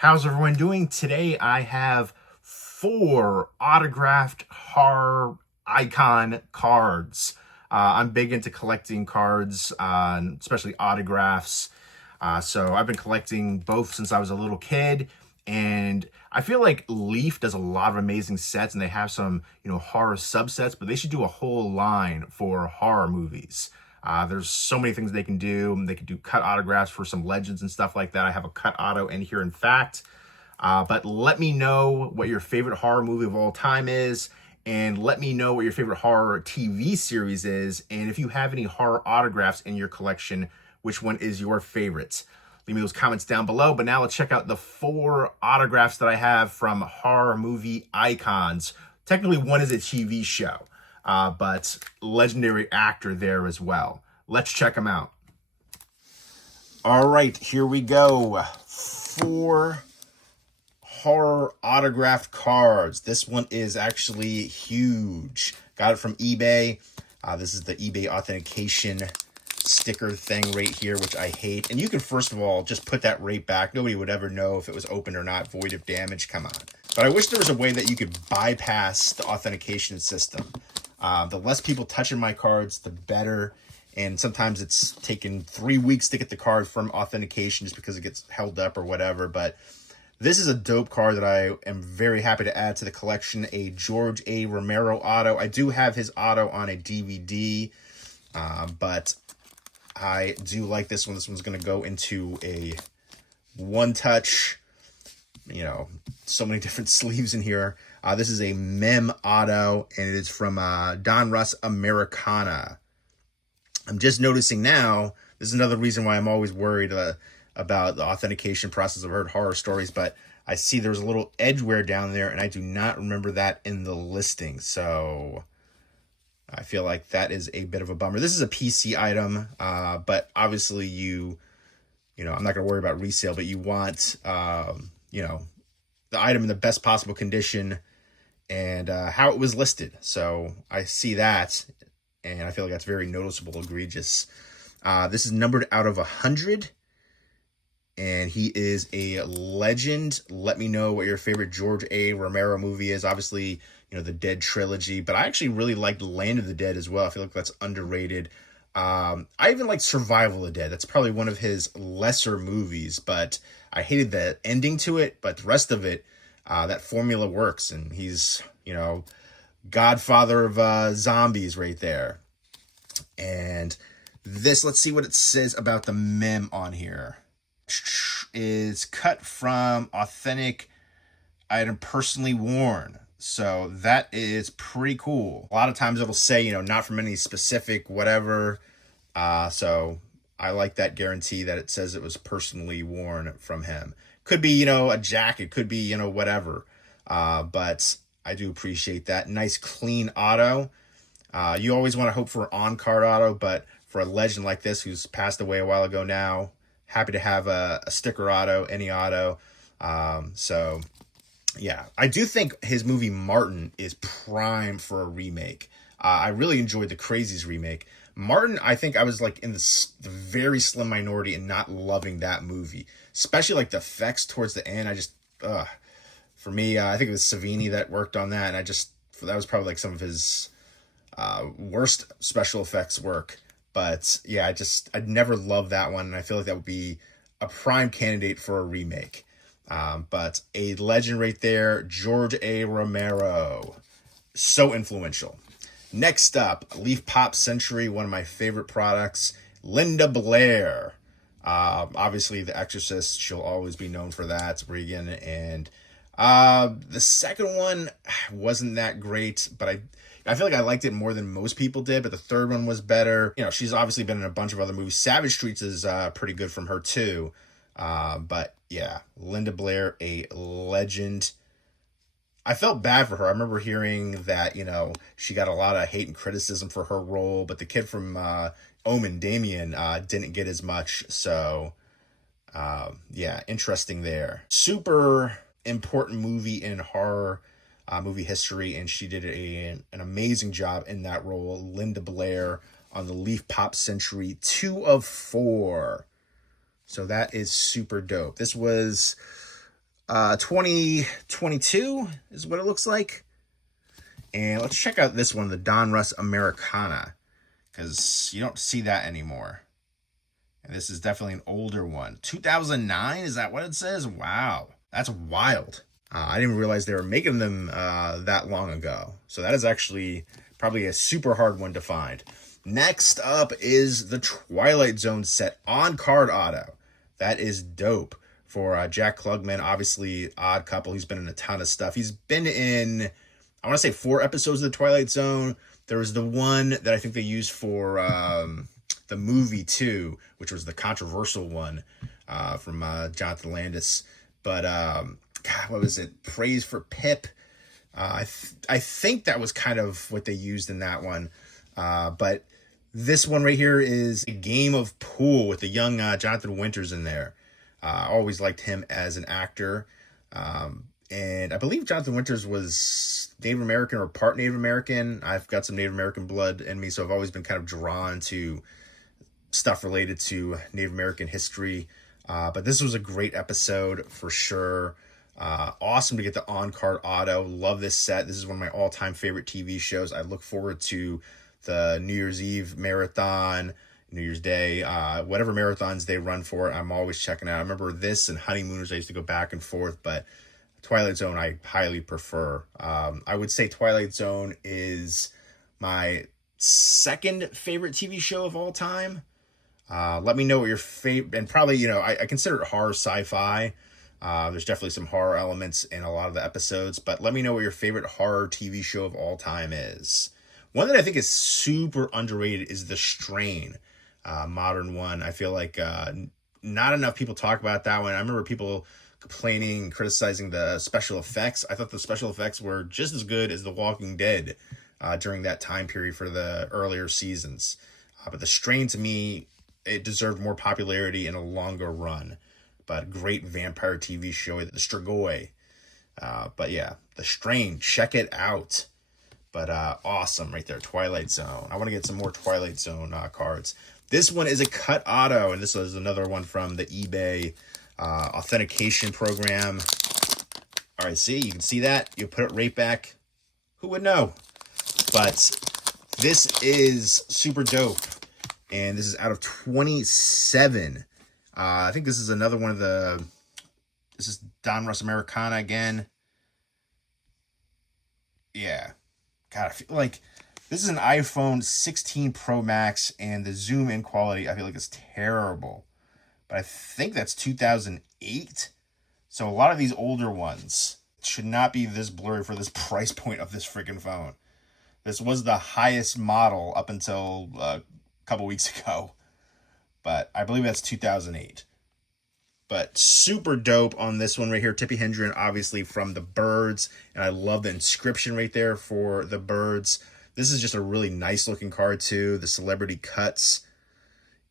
How's everyone doing? Today I have 4 autographed horror icon cards. I'm big into collecting cards, especially autographs. So I've been collecting both since I was a little kid, and I feel like Leaf does a lot of amazing sets, and they have some, horror subsets, but they should do a whole line for horror movies. There's so many things they can do. They can do cut autographs for some legends and stuff like that. I have a cut auto in here, in fact. But let me know what your favorite horror movie of all time is, and let me know what your favorite horror TV series is, and if you have any horror autographs in your collection, which one is your favorite? Leave me those comments down below. But now let's check out the 4 autographs that I have from horror movie icons. Technically, one is a TV show, but legendary actor there as well. Let's check them out. All right, here we go. 4 horror autographed cards. This one is actually huge. Got it from eBay. This is the eBay authentication sticker thing right here, which I hate. And you can, first of all, just put that right back. Nobody would ever know if it was open or not. Void of damage. Come on. But I wish there was a way that you could bypass the authentication system. The less people touching my cards, the better. And sometimes it's taken 3 weeks to get the card from authentication just because it gets held up or whatever. But this is a dope card that I am very happy to add to the collection. A George A. Romero auto. I do have his auto on a DVD, but I do like this one. This one's going to go into a one-touch. So many different sleeves in here. This is a Mem auto, and it is from Donruss Americana. I'm just noticing now, this is another reason why I'm always worried about the authentication process. I've heard horror stories, but I see there's a little edge wear down there, and I do not remember that in the listing. So I feel like that is a bit of a bummer. This is a PC item, but obviously I'm not going to worry about resale, but you want, the item in the best possible condition and how it was listed. So I see that, and I feel like that's very noticeable, egregious. This is numbered out of 100, and he is a legend. Let me know what your favorite George A. Romero movie is. Obviously, the Dead trilogy, but I actually really liked Land of the Dead as well. I feel like that's underrated. I even like Survival of the Dead. That's probably one of his lesser movies, but I hated the ending to it. But the rest of it, that formula works, and he's, godfather of zombies right there. And this, let's see what it says about the mem on here. Is cut from authentic item personally worn. So that is pretty cool. A lot of times it'll say, not from any specific whatever. So I like that guarantee that it says it was personally worn from him. Could be, a jacket, could be, whatever. But I do appreciate that. Nice clean auto. You always want to hope for an on-card auto, but for a legend like this who's passed away a while ago now, happy to have a sticker auto, any auto. So yeah, I do think his movie Martin is prime for a remake. I really enjoyed the Crazies remake. Martin, I think I was like in the very slim minority and not loving that movie, especially like the effects towards the end. For me, I think it was Savini that worked on that, and that was probably like some of his worst special effects work. But yeah, I'd never loved that one, and I feel like that would be a prime candidate for a remake. But a legend right there, George A. Romero. So influential. Next up, Leaf Pop Century, one of my favorite products, Linda Blair. Obviously, The Exorcist, she'll always be known for that, Regan. And the second one wasn't that great, but I feel like I liked it more than most people did, but the third one was better. She's obviously been in a bunch of other movies. Savage Streets is pretty good from her too. But yeah, Linda Blair, a legend. I felt bad for her. I remember hearing that, she got a lot of hate and criticism for her role, but the kid from Omen, Damien, didn't get as much. So yeah, interesting there. Super important movie in horror movie history, and she did an amazing job in that role. Linda Blair on the Leaf Pop Century, 2 of 4. So that is super dope. This was 2022 is what it looks like. And let's check out this one, the Donruss Americana, because you don't see that anymore. And this is definitely an older one. 2009, is that what it says? Wow, that's wild. I didn't realize they were making them that long ago. So that is actually probably a super hard one to find. Next up is the Twilight Zone set on card auto. That is dope for Jack Klugman. Obviously, Odd Couple. He's been in a ton of stuff. He's been in, I want to say 4 episodes of the Twilight Zone. There was the one that I think they used for the movie too, which was the controversial one from Jonathan Landis. But God, what was it? Praise for Pip. I think that was kind of what they used in that one. But this one right here is a game of pool with the young Jonathan Winters in there. I always liked him as an actor. And I believe Jonathan Winters was Native American or part Native American. I've got some Native American blood in me, so I've always been kind of drawn to stuff related to Native American history. But this was a great episode for sure. Awesome to get the on-card auto. Love this set. This is one of my all-time favorite TV shows. I look forward to the New Year's Eve marathon, New Year's Day, whatever marathons they run for it, I'm always checking out. I remember this and Honeymooners, I used to go back and forth, but Twilight Zone I highly prefer. I would say Twilight Zone is my second favorite TV show of all time. Let me know what your favorite, and probably, I consider it horror sci-fi. There's definitely some horror elements in a lot of the episodes, but let me know what your favorite horror TV show of all time is. One that I think is super underrated is The Strain, modern one. I feel like not enough people talk about that one. I remember people complaining and criticizing the special effects. I thought the special effects were just as good as The Walking Dead during that time period for the earlier seasons. But The Strain, to me, it deserved more popularity in a longer run. But great vampire TV show, The Strigoi. But yeah, The Strain, check it out. But awesome right there, Twilight Zone. I want to get some more Twilight Zone cards. This one is a cut auto, and this is another one from the eBay authentication program. All right, see, you can see that. You put it right back. Who would know? But this is super dope, and this is out of 27. I think this is another one of the, this is Donruss Americana again. Yeah. God, I feel like this is an iPhone 16 Pro Max, and the zoom in quality, I feel like is terrible. But I think that's 2008. So a lot of these older ones should not be this blurry for this price point of this freaking phone. This was the highest model up until a couple weeks ago. But I believe that's 2008. But super dope on this one right here. Tippi Hedren, obviously from The Birds. And I love the inscription right there for The Birds. This is just a really nice looking card too. The celebrity cuts.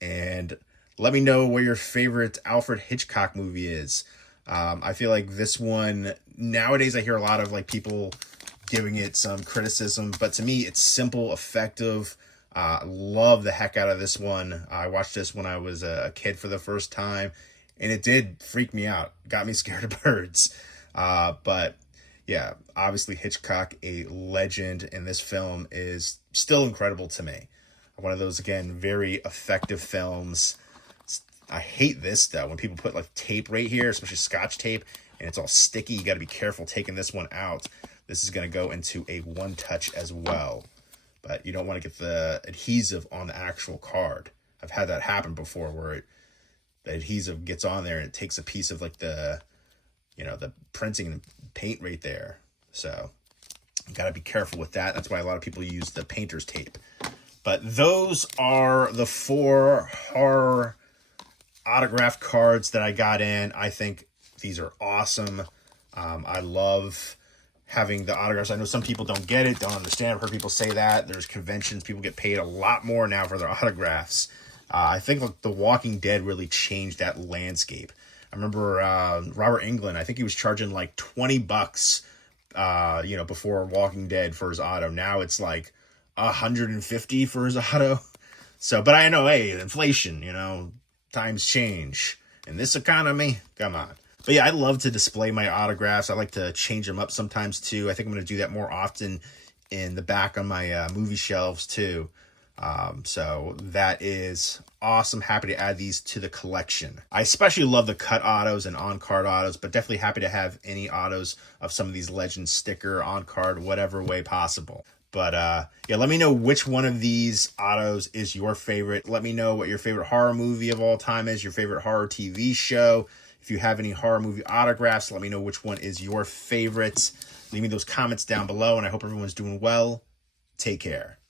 And let me know what your favorite Alfred Hitchcock movie is. I feel like this one, nowadays I hear a lot of like people giving it some criticism. But to me, it's simple, effective. Love the heck out of this one. I watched this when I was a kid for the first time. And it did freak me out. Got me scared of birds. But yeah, obviously Hitchcock, a legend, and this film is still incredible to me. One of those, again, very effective films. I hate this, though, when people put like tape right here, especially Scotch tape, and it's all sticky. You got to be careful taking this one out. This is going to go into a one-touch as well. But you don't want to get the adhesive on the actual card. I've had that happen before where the adhesive gets on there and it takes a piece of like the printing and paint right there. So you got to be careful with that. That's why a lot of people use the painter's tape. But those are the 4 horror autograph cards that I got in. I think these are awesome. I love having the autographs. I know some people don't get it, don't understand. I've heard people say that. There's conventions. People get paid a lot more now for their autographs. I think like The Walking Dead really changed that landscape. I remember Robert Englund, I think he was charging like $20, before Walking Dead for his auto. Now it's like $150 for his auto. So, but I know, hey, inflation, times change. In this economy, come on. But yeah, I love to display my autographs. I like to change them up sometimes too. I think I'm going to do that more often in the back on my movie shelves too. So that is awesome. Happy to add these to the collection. I especially love the cut autos and on-card autos, but definitely happy to have any autos of some of these Legends sticker, on-card, whatever way possible. But yeah, let me know which one of these autos is your favorite. Let me know what your favorite horror movie of all time is, your favorite horror TV show. If you have any horror movie autographs, let me know which one is your favorite. Leave me those comments down below, and I hope everyone's doing well. Take care.